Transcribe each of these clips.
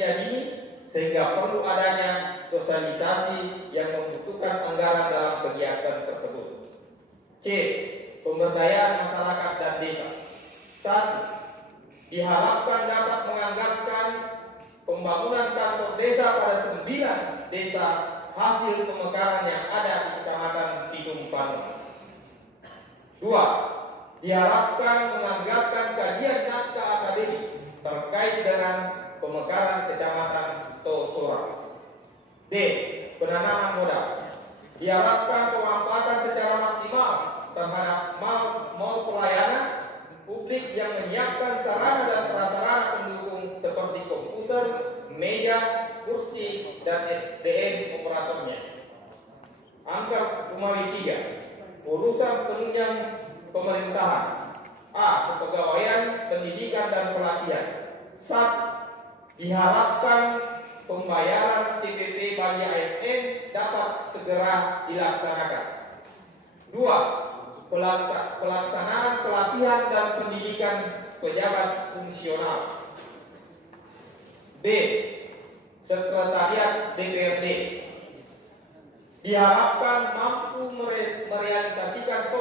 usia dini, sehingga perlu adanya sosialisasi yang membutuhkan anggaran dalam kegiatan tersebut. C. Pemberdayaan masyarakat dan desa. 1. Diharapkan dapat menganggarkan pembangunan kantor desa pada 9 desa hasil pemekaran yang ada di Kecamatan Tidung Panu. 2. Diharapkan menganggarkan kajian naskah akademik terkait dengan pemekaran Kecamatan Tosora. D. Penanaman modal. Diharapkan pemanfaatan secara maksimal terhadap mal pelayanan publik yang menyiapkan sarana dan prasarana pendukung seperti komputer, meja, kursi, dan SDM operatornya. Angka Umari 3. Urusan penunjang pemerintahan. A. Kepegawaian, pendidikan, dan pelatihan. 1. Diharapkan pembayaran TPP bagi ASN dapat segera dilaksanakan. 2. Pelaksanaan pelatihan dan pendidikan pejabat fungsional. B. Sekretariat DPRD. Diharapkan mampu merealisasikan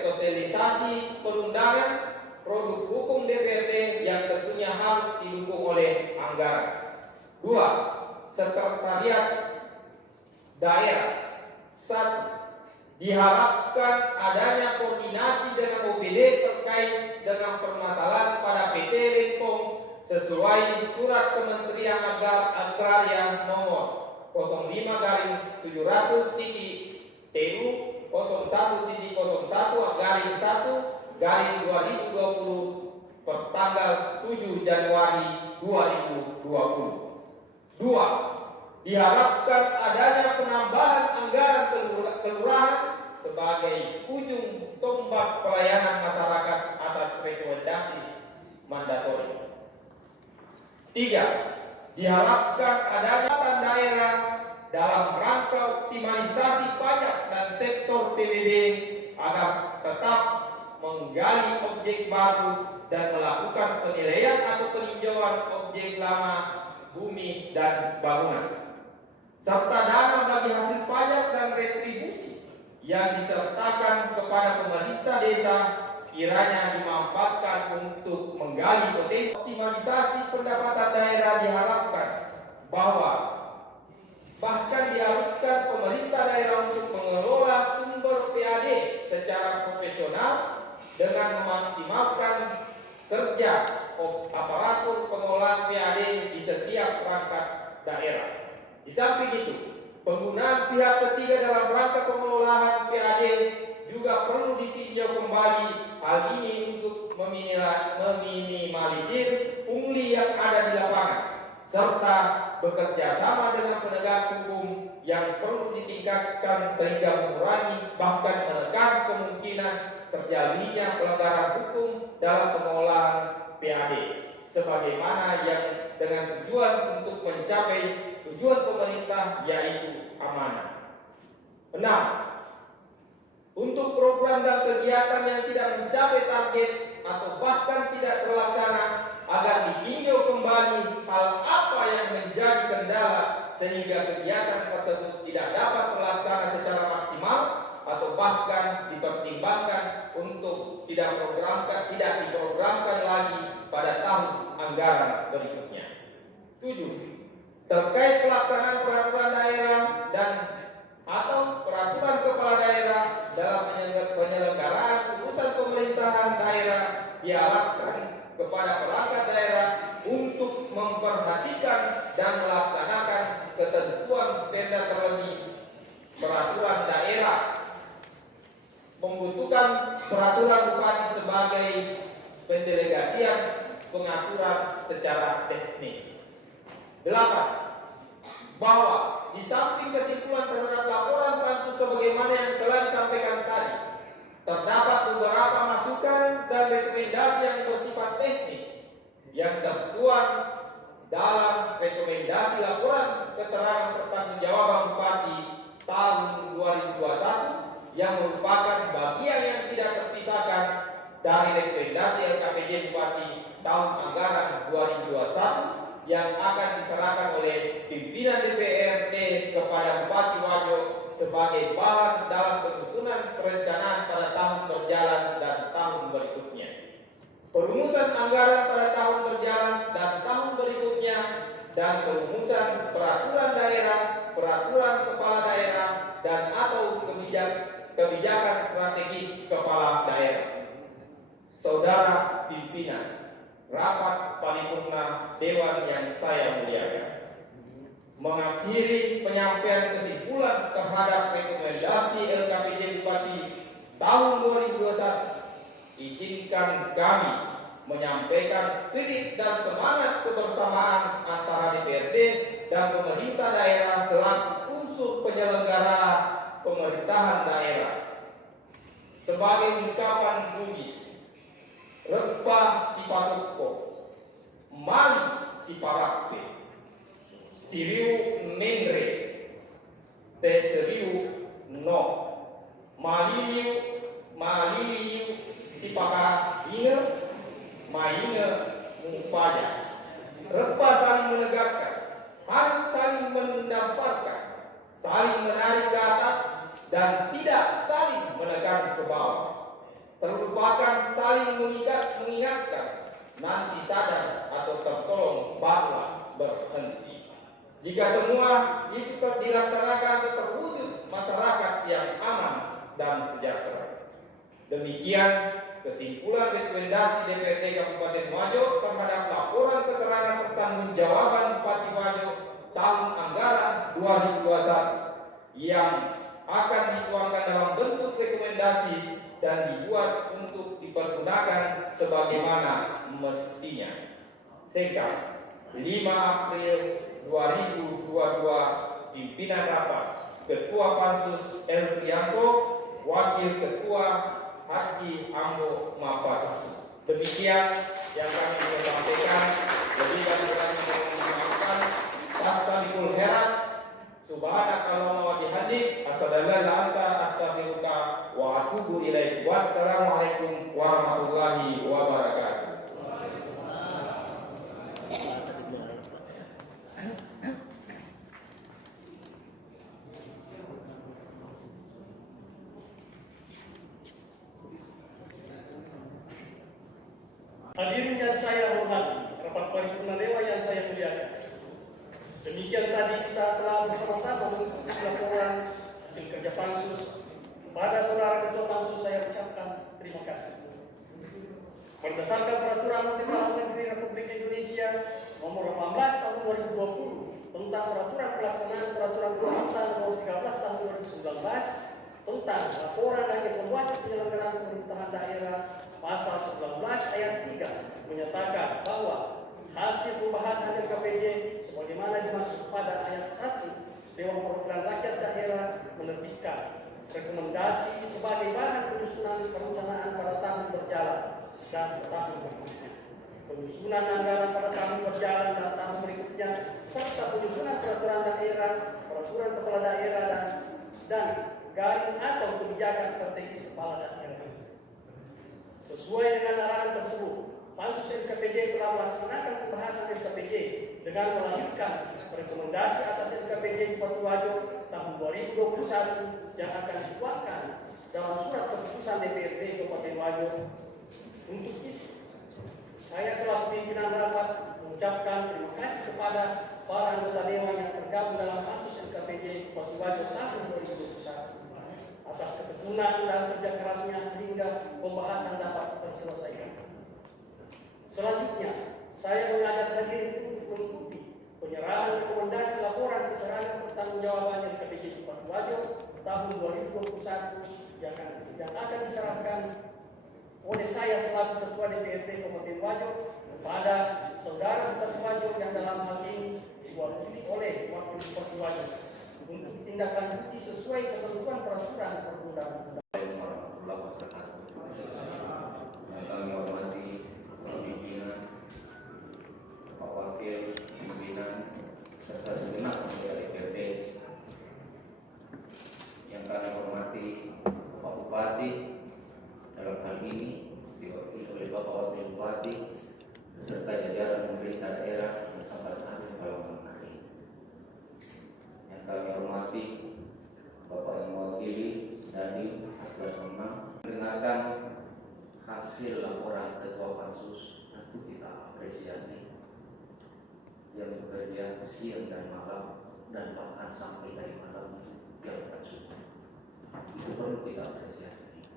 sosialisasi perundangan produk hukum DPRD yang tentunya harus didukung oleh anggaran. 2. Sekretariat daerah. 1. Diharapkan adanya koordinasi dengan OPD terkait dengan permasalahan pada PT Lempong sesuai surat Kementerian Agraria nomor 05/700/TU 01.01/1/2020 pertanggal 7 Januari 2020. 2. Diharapkan adanya penambahan anggaran kelurahan sebagai ujung tombak pelayanan masyarakat atas rekomendasi mandatori. 3. Diharapkan adanya daerah dalam rangka optimalisasi pajak dan sektor PBB agar tetap menggali objek baru dan melakukan penilaian atau peninjauan objek lama bumi dan bangunan, serta dana bagi hasil pajak dan retribusi yang disertakan kepada pemerintah desa kiranya dimanfaatkan untuk menggali potensi optimalisasi pendapatan daerah. Diharapkan bahwa bahkan diharuskan pemerintah daerah untuk mengelola sumber PAD secara profesional dengan memaksimalkan kerja aparatur pengolahan PAD di setiap perangkat daerah. Di samping itu, penggunaan pihak ketiga dalam rangka pengelolaan PAD juga perlu ditinjau kembali. Hal ini untuk meminimalisir pungli yang ada di lapangan, serta bekerja sama dengan penegak hukum yang perlu ditingkatkan sehingga mengurangi bahkan menekan kemungkinan terjadinya pelanggaran hukum dalam pengelolaan PAD, sebagaimana yang dengan tujuan untuk mencapai tujuan pemerintah yaitu amanah. 6. Untuk program dan kegiatan yang tidak mencapai target atau bahkan tidak terlaksana, agar ditinjau kembali hal apa yang menjadi kendala sehingga kegiatan tersebut tidak dapat terlaksana secara maksimal atau bahkan dipertimbangkan untuk tidak diprogramkan lagi pada tahun anggaran berikutnya. 7. Terkait pelaksanaan peraturan daerah dan atau peraturan kepala daerah dalam penyelenggaraan urusan pemerintahan daerah, diharapkan kepada perangkat daerah untuk memperhatikan dan melaksanakan ketentuan perda terlebih peraturan daerah, membutuhkan peraturan bupati sebagai pendelegasian pengaturan secara teknis. 8. Bahwa di samping kesimpulan terhadap laporan pansus sebagaimana yang telah disampaikan tadi, terdapat beberapa masukan dan rekomendasi yang bersifat teknis yang tertuang dalam rekomendasi laporan keterangan pertanggungjawaban Bupati tahun 2021 yang merupakan bagian yang tidak terpisahkan dari rekomendasi LKPJ Bupati tahun anggaran 2021 yang akan diserahkan oleh pimpinan DPRD kepada Bupati Wajo sebagai bahan dalam penyusunan perencanaan pada tahun berjalan dan tahun berikutnya. Perumusan anggaran pada tahun berjalan dan tahun berikutnya dan perumusan peraturan daerah, peraturan kepala daerah dan atau kebijakan strategis kepala daerah. Saudara pimpinan rapat paripurna Dewan yang saya muliakan, mengakhiri penyampaian kesimpulan terhadap rekomendasi LKPJ Bupati tahun 2021, izinkan kami menyampaikan spirit dan semangat kebersamaan antara DPRD dan pemerintah daerah selaku unsur penyelenggara pemerintahan daerah. Sebagai ungkapan Bugis, Repa Sipatukko, Mali Siparakwe, Siriu Mendre, Teseriu No, Maliliu Sipaka Inge, Mainge Mupaya. Repa saling menegakkan, harus saling mendamparkan, saling menarik ke atas dan tidak saling menekan ke bawah. Terlupakan saling mengingatkan, nanti sadar atau tertolong bahwa berhenti. Jika semua itu dilaksanakan, terwujud masyarakat yang aman dan sejahtera. Demikian kesimpulan rekomendasi DPRD Kabupaten Wajo terhadap laporan keterangan pertanggungjawaban Bupati Wajo tahun anggaran 2021 yang akan dituangkan dalam bentuk rekomendasi dan dibuat untuk dipergunakan sebagaimana mestinya. Singkat, 5 April 2022, pimpinan rapat Ketua Pansus El Prianto, Wakil Ketua Haji Ambo Mapas. Demikian yang kami sampaikan. Lebih dan kurang mengucapkan tasbihul herat. Subhanakallahumma wa bihamdik, asyhadu an la anta astaghfiruka wa atubu ilaik. Wassalamualaikum warahmatullahi wabarakatuh. Hadirin yang saya hormati, rapat paripurna Dewan yang saya muliakan. Demikian tadi kita telah bersama-sama mengikuti laporan hasil kerja Pansus. Pada saudara Ketua Pansus saya ucapkan terima kasih. Berdasarkan Peraturan Menteri Dalam Negeri Republik Indonesia Nomor 18 Tahun 2020 tentang Peraturan Pelaksanaan Peraturan Pemerintah Nomor 13 Tahun 2019 tentang laporan dan evaluasi penyelenggaraan pemerintahan daerah, Pasal 19 ayat 3 menyatakan bahwa hasil pembahasan LKPJ sebagaimana dimaksud pada ayat 1, Dewan Perwakilan Rakyat Daerah menerbitkan rekomendasi sebagai bahan penyusunan perencanaan pada tahun berjalan dan tahun berikutnya, penyusunan anggaran pada tahun berjalan dan tahun berikutnya, serta penyusunan peraturan daerah, peraturan kepala daerah dan garing atau kebijakan strategis kepala daerah. Sesuai dengan arahan tersebut, Pansus LKPJ telah melaksanakan pembahasan LKPJ dengan melahirkan rekomendasi atas LKPJ Bupati Wajo tahun 2021 yang akan dituangkan dalam surat keputusan DPRD Kabupaten Wajo. Untuk itu, saya selaku pimpinan rapat mengucapkan terima kasih kepada para anggota Dewan yang tergabung dalam Pansus LKPJ Bupati Wajo tahun 2021 atas ketekunan dan kerja kerasnya sehingga pembahasan dapat terselesaikan. Selanjutnya, saya mengajak hadirin untuk mengikuti penyerahan rekomendasi laporan keterangan pertanggungjawaban LKPJ Bupati Wajo tahun 2021 yang akan diserahkan oleh saya selaku Ketua DPRD Kabupaten Wajo kepada saudara Bupati Wajo yang dalam hal ini diwakili oleh Wakil Bupati Wajo untuk tindakan sesuai ketentuan peraturan perundang-undangan. Kami hormati pimpinan, Pak Wakil Pimpinan, serta segenap anggota DPRD. Yang kami hormati Pak Bupati, dalam hal ini diwakili oleh Bapak Wakil Bupati, serta jajaran pemerintah daerah yang sangat tadi aturan memang mendengarkan hasil laporan ketua pansus, tentu kita apresiasi yang bekerja siang dan malam dan bahkan sampai dari malam yang pansus. Itu perlu kita apresiasi.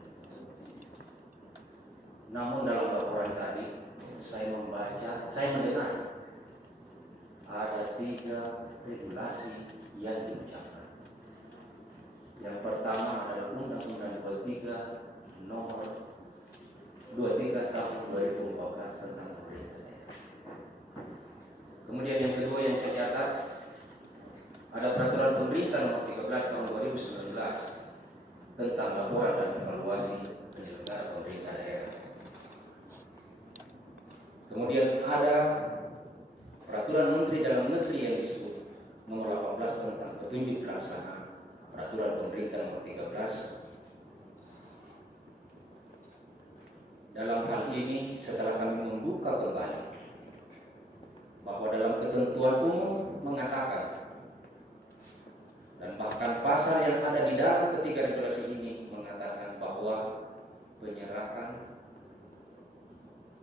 Namun dalam laporan tadi saya mendengar ada 3 regulasi yang diucapkan. Yang pertama adalah Undang-Undang 23 Nomor 23 Tahun 2014 tentang pemerintah daerah. Kemudian yang kedua yang saya catat ada Peraturan Pemerintah Nomor 13 Tahun 2019 tentang laporan dan evaluasi penyelenggara pemerintah daerah. Kemudian ada Peraturan Menteri Dalam Negeri yang disebut Nomor 18 tentang petunjuk pelaksanaan Peraturan Pemerintah Nomor 13. Dalam hal ini setelah kami membuka kembali bahwa dalam ketentuan umum mengatakan dan bahkan pasal yang ada di dalam ketiga regulasi ini mengatakan bahwa penyerahan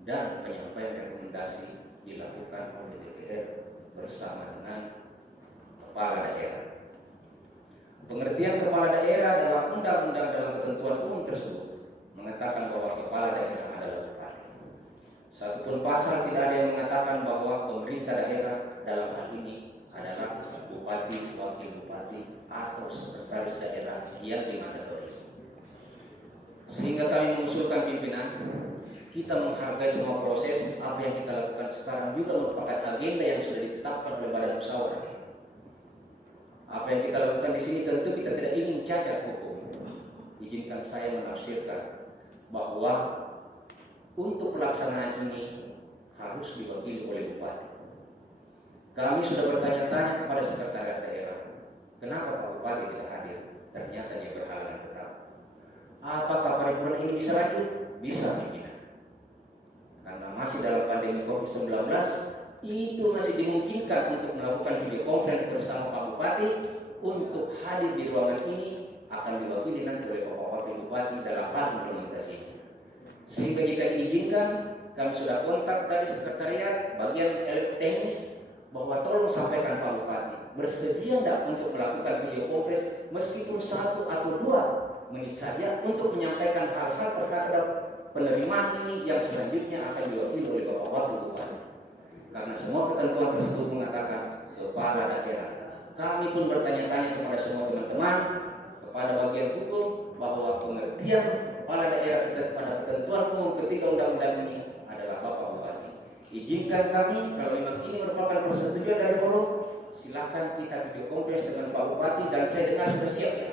dan penyampaian rekomendasi dilakukan oleh DPR bersama dengan kepala daerah. Pengertian kepala daerah dalam undang-undang dalam ketentuan umum tersebut mengatakan bahwa kepala daerah adalah bupati. Satupun pasal tidak ada yang mengatakan bahwa pemerintah daerah dalam hal ini adalah bupati, wakil bupati, atau sekretaris daerah yang dimandatori. Sehingga kami mengusulkan pimpinan, kita menghargai semua proses. Apa yang kita lakukan sekarang juga merupakan agenda yang sudah ditetapkan oleh Badan Musyawarah. Apa yang kita lakukan di sini tentu kita tidak ingin cacat hukum. Izinkan saya menafsirkan bahwa untuk pelaksanaan ini harus diwakili oleh bupati. Kami sudah bertanya-tanya kepada sekretariat daerah, kenapa Pak Bupati tidak hadir? Ternyata dia berhalangan tetap. Apakah paripurna ini bisa lanjut? Bisa, pimpinan. Karena masih dalam pandemi COVID-19, itu masih dimungkinkan untuk melakukan video conference bersama Pak Bupati untuk hadir di ruangan ini, akan diwakili nanti oleh Bapak Wakil Bupati dalam hal implementasi. Sehingga jika diizinkan, kami sudah kontak dari sekretariat bagian teknis bahwa tolong sampaikan Pak Bupati bersedia tidak untuk melakukan video conference meskipun 1 atau 2 menit saja untuk menyampaikan hal-hal terhadap penerimaan ini yang selanjutnya akan diwakili oleh Bapak Wakil Bupati. Karena semua ketentuan tersebut mengatakan kepala daerah. Kami pun bertanya-tanya kepada semua teman-teman, kepada bagian hukum, bahwa pengertian kepala daerah pada ketentuan umum ketiga undang-undang ini adalah Bapak Bupati. Izinkan kami, kalau memang ini merupakan persetujuan dari forum, silakan kita video conference dengan Pak Bupati dan saya dengar sudah siap ya.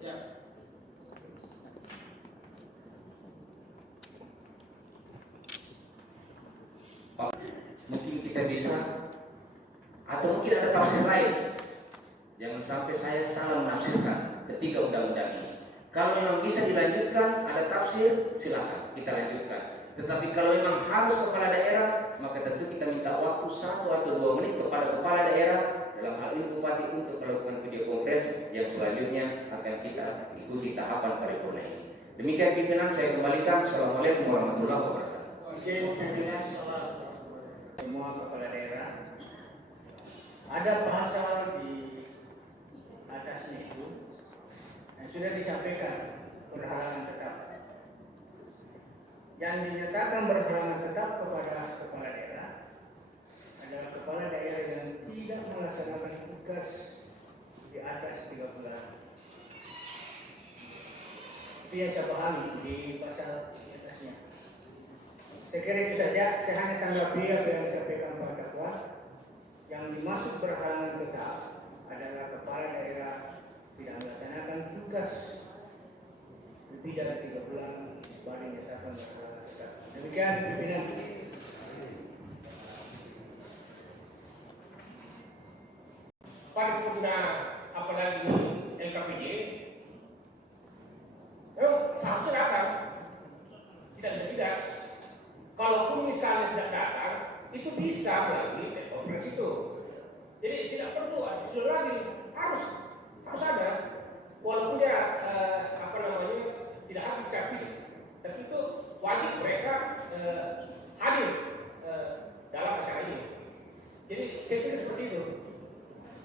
Ya. Mungkin kita bisa, atau mungkin ada tafsir lain. Jangan sampai saya salah menafsirkan ketiga undang-undang ini. Kalau memang bisa dilanjutkan, ada tafsir, silakan kita lanjutkan. Tetapi kalau memang harus kepala daerah, maka tentu kita minta waktu 1 atau 2 menit kepada kepala daerah, dalam hal ini bupati, untuk melakukan video conference yang selanjutnya akan kita ikuti tahapan paripurna ini. Demikian pimpinan, saya kembalikan. Assalamualaikum warahmatullahi wabarakatuh. Oke, pimpinan, semua kepala daerah. Ada pasal di atasnya itu yang sudah disampaikan berhalangan tetap. Yang dinyatakan berhalangan tetap kepada kepala daerah adalah kepala daerah yang tidak melaksanakan tugas di atas 3 bulan. Itu yang saya pahami di pasal di atasnya. Saya kira itu saja. Saya hanya tanggapi apa yang disampaikan Pak Ketua. Yang dimaksud berhalangan tetap adalah kepala daerah tidak melaksanakan tugas lebih dari 3 bulan baru dinyatakan berhalangan tetap. Demikian pimpinan. Paripurna apalagi LKPD, seharusnya datang. Tidak bisa tidak. Kalaupun misalnya tidak datang, itu bisa melalui konferensi itu. Jadi tidak perlu sudah lagi harus ada. Walaupun dia Jadi saya kira seperti itu.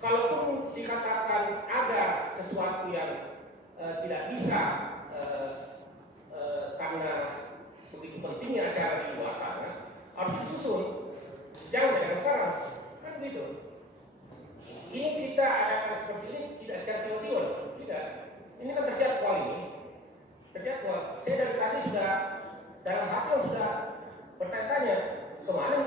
Kalaupun dikatakan ada sesuatu yang tidak bisa karena begitu pentingnya acara di luar sana, harus disusun. Jangan dari sekarang, kan begitu. Ini kita adakan seperti ini tidak secara tiba-tiba, tidak. Ini kan terjadwal ini, terjadwal. Saya dari tadi sudah dalam hati sudah bertanya-tanya kemana